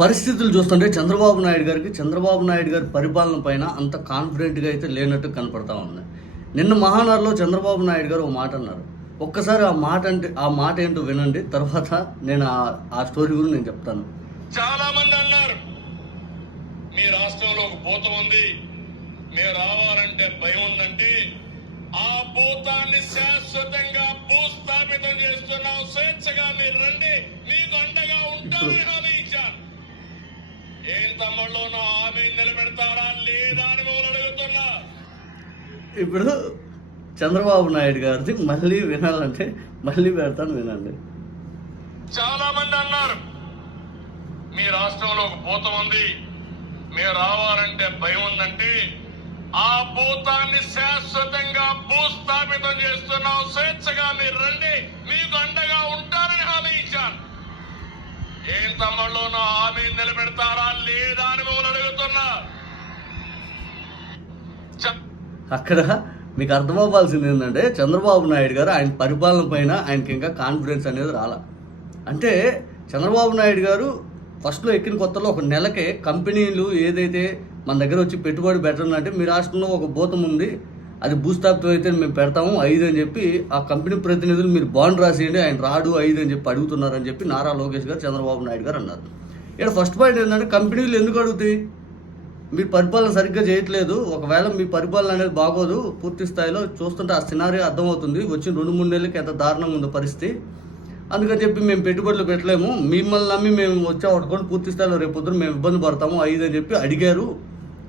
పరిస్థితులు చూస్తుంటే చంద్రబాబు నాయుడు గారికి చంద్రబాబు నాయుడు గారి పరిపాలన పైన అంత కాన్ఫిడెంట్గా అయితే లేనట్టు కనపడతా ఉంది. నిన్న మహానాడులో చంద్రబాబు నాయుడు గారు ఒక మాట అన్నారు. ఒక్కసారి ఆ మాట అంటే ఆ మాట ఏంటో వినండి. తర్వాత నేను ఆ- స్టోరీ గురించి నేను చెప్తాను. చాలా మంది అన్నారు మీ రాష్ట్రంలో ఒక భూతం ఉంది. మీరు రావాలంటే భయం ఉందంటే ఆ భూతాన్ని శాశ్వతంగా భూస్థాపితం చేస్తున్నాం. స్వేచ్ఛగా మీరు రండి. మీకు అండగా ఉంటామని హామీ ఇచ్చాను ఏం తమ్ముళ్ళు నా హామీ నిలబెడతారా లేదా అని మిమ్మల్ని అడుగుతున్నా. ఇప్పుడు చంద్రబాబు నాయుడు గారిది మళ్ళీ వినాలంటే మళ్ళీ పెడతాను వినండి. చాలా మంది అన్నారు మీ రాష్ట్రంలో ఒక భూతం ఉంది మీరు రావాలంటే భయం ఉందంటే ఆ భూతాన్ని శాశ్వతంగా భూస్థాపితం చేస్తున్నాం. స్వేచ్ఛగా మీరు రండి మీకు అండగా ఉంటారని హామీ ఇచ్చాను ఏం తమ్ముళ్ళు నా హామీ నిలబెడతారా లేదా అని మిమ్మల్ని అడుగుతున్నా. అక్కడ మీకు అర్థమవ్వాల్సింది ఏంటంటే చంద్రబాబు నాయుడు గారు ఆయన పరిపాలన పైన ఆయనకి ఇంకా కాన్ఫిడెన్స్ అనేది రాల. అంటే చంద్రబాబు నాయుడు గారు ఫస్ట్లో ఎక్కిన కొత్తలో ఒక నెలకే కంపెనీలు ఏదైతే మన దగ్గర వచ్చి పెట్టుబడి పెట్టాలంటే మీ రాష్ట్రంలో ఒక భూతం ఉంది అది భూస్థాపితం అయితే మేము పెడతాము ఐదు అని చెప్పి ఆ కంపెనీ ప్రతినిధులు మీరు బాండ్ రాసేయండి ఆయన రాడు ఐదు అని చెప్పి అడుగుతున్నారని చెప్పి నారా లోకేష్ గారు చంద్రబాబు నాయుడు గారు అన్నారు. ఇక్కడ ఫస్ట్ పాయింట్ ఏంటంటే కంపెనీలు ఎందుకు అడుగుతాయి? మీ పరిపాలన సరిగ్గా చేయట్లేదు ఒకవేళ మీ పరిపాలన అనేది బాగోదు పూర్తి స్థాయిలో చూస్తుంటే ఆ సినారీ అర్థమవుతుంది వచ్చిన రెండు మూడు నెలలకి ఎంత దారుణంగా ఉందో పరిస్థితి. అందుకని చెప్పి మేము పెట్టుబడులు పెట్టలేము మిమ్మల్ని నమ్మి మేము వచ్చా పట్టుకొని పూర్తి స్థాయిలో రేపు పొద్దున మేము ఇబ్బంది పడతాము ఐదు అని చెప్పి అడిగారు.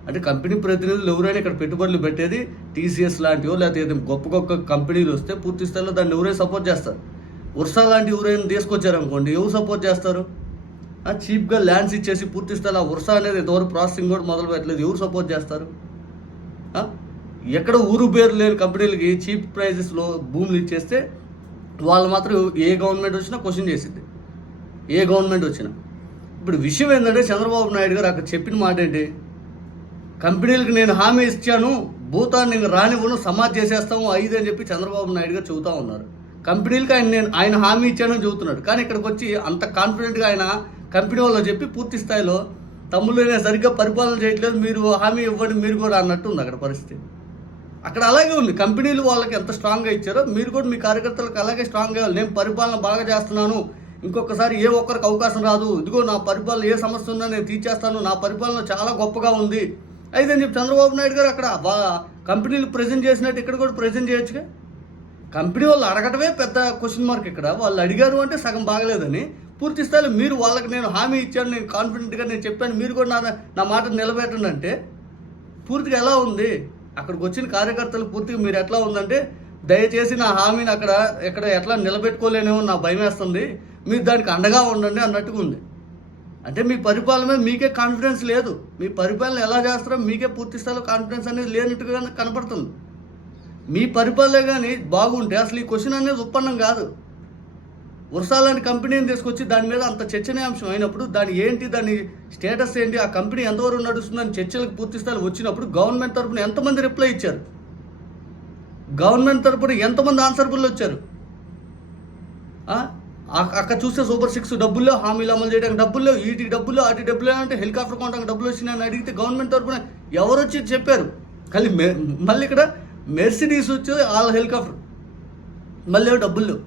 అంటే కంపెనీ ప్రతినిధులు ఎవరైనా ఇక్కడ పెట్టుబడులు పెట్టేది టీసీఎస్ లాంటివో లేకపోతే గొప్ప గొప్ప కంపెనీలు వస్తే పూర్తి స్థాయిలో దాన్ని ఎవరైనా సపోర్ట్ చేస్తారు. ఉర్సా లాంటి ఎవరైనా తీసుకొచ్చారనుకోండి ఎవరు సపోర్ట్ చేస్తారు? ఆ చీప్గా ల్యాండ్స్ ఇచ్చేసి పూర్తి స్థాయిలో ఆ ఉర్సా అనేది ఎంతవరకు ప్రాసెసింగ్ కూడా మొదలు పెట్టలేదు ఎవరు సపోర్ట్ చేస్తారు? ఎక్కడ ఊరు పేరు లేని కంపెనీలకి చీప్ ప్రైజెస్లో భూములు ఇచ్చేస్తే వాళ్ళు మాత్రం ఏ గవర్నమెంట్ వచ్చినా క్వశ్చన్ చేసింది ఏ గవర్నమెంట్ వచ్చినా. ఇప్పుడు విషయం ఏంటంటే చంద్రబాబు నాయుడు గారు అక్కడ చెప్పిన మాట ఏంటి? కంపెనీలకు నేను హామీ ఇచ్చాను భూతాన్ని నేను రానివ్వను సమాధి చేసేస్తాము ఐదు అని చెప్పి చంద్రబాబు నాయుడు గారు చెబుతా ఉన్నారు. కంపెనీలకు ఆయన నేను ఆయన హామీ ఇచ్చానని చెబుతున్నాడు. కానీ ఇక్కడికి వచ్చి అంత కాన్ఫిడెంట్గా ఆయన కంపెనీ వాళ్ళు చెప్పి పూర్తి స్థాయిలో తమ్ముళ్ళు సరిగ్గా పరిపాలన చేయట్లేదు మీరు హామీ ఇవ్వండి మీరు కూడా అన్నట్టు ఉంది అక్కడ పరిస్థితి. అక్కడ అలాగే ఉంది. కంపెనీలు వాళ్ళకి ఎంత స్ట్రాంగ్గా ఇచ్చారో మీరు కూడా మీ కార్యకర్తలకు అలాగే స్ట్రాంగ్గా అయ్యాలి నేను పరిపాలన బాగా చేస్తున్నాను ఇంకొకసారి ఏ ఒక్కరికి అవకాశం రాదు. ఇదిగో నా పరిపాలన ఏ సమస్య ఉందో నేను తీర్చేస్తాను నా పరిపాలన చాలా గొప్పగా ఉంది. అయితే అని చెప్పి చంద్రబాబు నాయుడు గారు అక్కడ కంపెనీలు ప్రజెంట్ చేసినట్టు ఇక్కడ కూడా ప్రజెంట్ చేయొచ్చుగా? కంపెనీ వాళ్ళు అడగటమే పెద్ద క్వశ్చన్ మార్క్ ఇక్కడ. వాళ్ళు అడిగారు అంటే సగం బాగలేదని. పూర్తి స్థాయిలో మీరు వాళ్ళకి నేను హామీ ఇచ్చాను నేను కాన్ఫిడెంట్గా నేను చెప్పాను. మీరు కూడా నా నా మాట నిలబెట్టండి అంటే పూర్తిగా ఎలా ఉంది? అక్కడికి వచ్చిన కార్యకర్తలు పూర్తిగా మీరు ఎట్లా ఉందంటే దయచేసి నా హామీని అక్కడ ఎక్కడ ఎట్లా నిలబెట్టుకోలేనేమో నా భయం వేస్తుంది మీరు దానికి అండగా ఉండండి అన్నట్టుగా ఉంది. అంటే మీ పరిపాలన మీద మీకే కాన్ఫిడెన్స్ లేదు. మీ పరిపాలన ఎలా చేస్తారో మీకే పూర్తి స్థాయిలో కాన్ఫిడెన్స్ అనేది లేనట్టుగా కనపడుతుంది. మీ పరిపాలన కానీ బాగుంటే అసలు ఈ క్వశ్చన్ అనేది ఉత్పన్నం కాదు. ఉర్సా లాంటి కంపెనీని తీసుకొచ్చి దాని మీద అంత చర్చనీయాంశం అయినప్పుడు దాని ఏంటి దాని స్టేటస్ ఏంటి ఆ కంపెనీ ఎంతవరకు నడుస్తుందని చర్చలకు పూర్తి స్థాయిలో వచ్చినప్పుడు గవర్నమెంట్ తరపున ఎంతమంది రిప్లై ఇచ్చారు? గవర్నమెంట్ తరపున ఎంతమంది ఆన్సర్బుల్ వచ్చారు? అక్కడ చూస్తే సూపర్ సిక్స్ డబ్బుల్లో హామీలు అమలు చేయడానికి డబ్బుల్లో వీటికి డబ్బులు అటు డబ్బులు అంటే హెలికాప్టర్ కొనడానికి డబ్బులు వచ్చినాయని అడిగితే గవర్నమెంట్ తరపున ఎవరు వచ్చి చెప్పారు? కానీ మె- మళ్ళీ ఇక్కడ మెర్సిడీస్ వచ్చి వాళ్ళ హెలికాప్టర్. మళ్ళీ డబ్బులు లేవు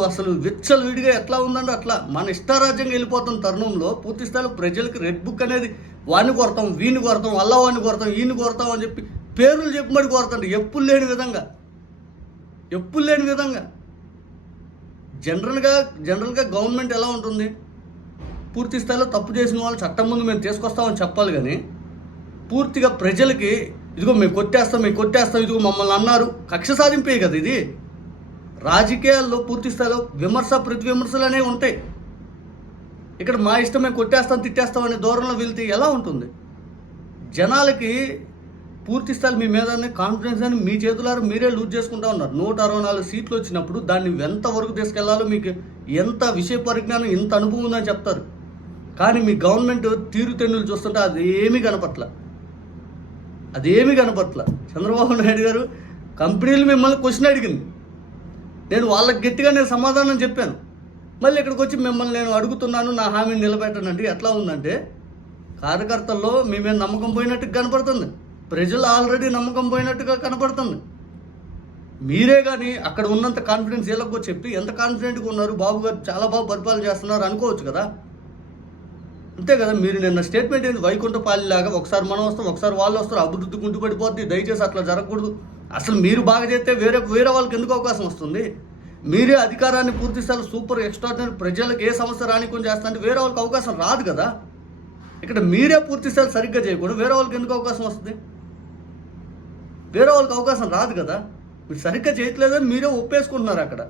అసలు విచ్చలు విడిగా ఎట్లా ఉందంటే అట్లా? మన ఇష్టారాజ్యంగా వెళ్ళిపోతున్న తరుణంలో పూర్తి స్థాయిలో ప్రజలకి రెడ్ బుక్ అనేది వాడిని కొడతాం వీని కొడతాం అల్ల వాడిని కొడతాం ఈయన కొడతాం అని చెప్పి పేర్లు చెప్పి మరి కొడతాండి ఎప్పుడు లేని విధంగా. ఎప్పుడు లేని విధంగా. జనరల్గా జనరల్గా గవర్నమెంట్ ఎలా ఉంటుంది? పూర్తి స్థాయిలో తప్పు చేసిన వాళ్ళు చట్టం ముందు మేము తీసుకొస్తామని చెప్పాలి కానీ పూర్తిగా ప్రజలకి ఇదిగో మేము కొట్టేస్తాం మేము కొట్టేస్తాం ఇదిగో మమ్మల్ని అన్నారు. కక్ష సాధింపే కదా ఇది. రాజకీయాల్లో పూర్తి స్థాయిలో విమర్శ ప్రతి విమర్శలు అనేవి ఉంటాయి. ఇక్కడ మా ఇష్టం మేము కొట్టేస్తాం తిట్టేస్తాం అనే దూరంలో వెళ్తే ఎలా ఉంటుంది? జనాలకి పూర్తి స్థాయి మీ మీద కాన్ఫిడెన్స్ అని మీ చేతులారు మీరే లూజ్ చేసుకుంటా ఉన్నారు. నూట అరవై నాలుగు సీట్లు వచ్చినప్పుడు దాన్ని ఎంత వరకు తీసుకెళ్ళాలో మీకు ఎంత విషయ పరిజ్ఞానం ఎంత అనుభవం ఉందని చెప్తారు. కానీ మీ గవర్నమెంట్ తీరుతెన్నులు చూస్తుంటే అది కనపట్ల. అదేమీ కనపట్ల. చంద్రబాబు నాయుడు గారు కంపెనీలు మిమ్మల్ని క్వశ్చన్ అడిగింది. నేను వాళ్ళకి గట్టిగా నేను సమాధానం చెప్పాను. మళ్ళీ ఇక్కడికి వచ్చి మిమ్మల్ని నేను అడుగుతున్నాను నా హామీని నిలబెట్టనండి. ఎట్లా ఉందంటే కార్యకర్తల్లో మీ మీద నమ్మకం పోయినట్టు కనపడుతుంది. ప్రజలు ఆల్రెడీ నమ్మకం పోయినట్టుగా కనపడుతుంది. మీరే కానీ అక్కడ ఉన్నంత కాన్ఫిడెన్స్ వీళ్ళకో చెప్పి ఎంత కాన్ఫిడెంట్గా ఉన్నారు బాబు గారు చాలా బాగా పరిపాలన చేస్తున్నారు అనుకోవచ్చు కదా. అంతే కదా మీరు నిన్న స్టేట్మెంట్ ఏంది? వైకుంఠపాలి లాగా ఒకసారి మనం వస్తాం ఒకసారి వాళ్ళు వస్తారు అభివృద్ధి కుంటుపడిపోద్ది దయచేసి అట్లా జరగకూడదు. అసలు మీరు బాగా చేస్తే వేరే వేరే వాళ్ళకి ఎందుకు అవకాశం వస్తుంది? మీరే అధికారాన్ని పూర్తిస్తారు సూపర్ ఎక్స్ట్రాడినరీ ప్రజలకు ఏ సమస్య రానికొని చేస్తారంటే వేరే వాళ్ళకి అవకాశం రాదు కదా. ఇక్కడ మీరే పూర్తిస్తారు సరిగ్గా చేయకూడదు వేరే వాళ్ళకి ఎందుకు అవకాశం వస్తుంది? వేరే వాళ్ళకి అవకాశం రాదు కదా. మీరు సరిగ్గా చేయట్లేదని మీరే ఒప్పేసుకుంటున్నారు అక్కడ.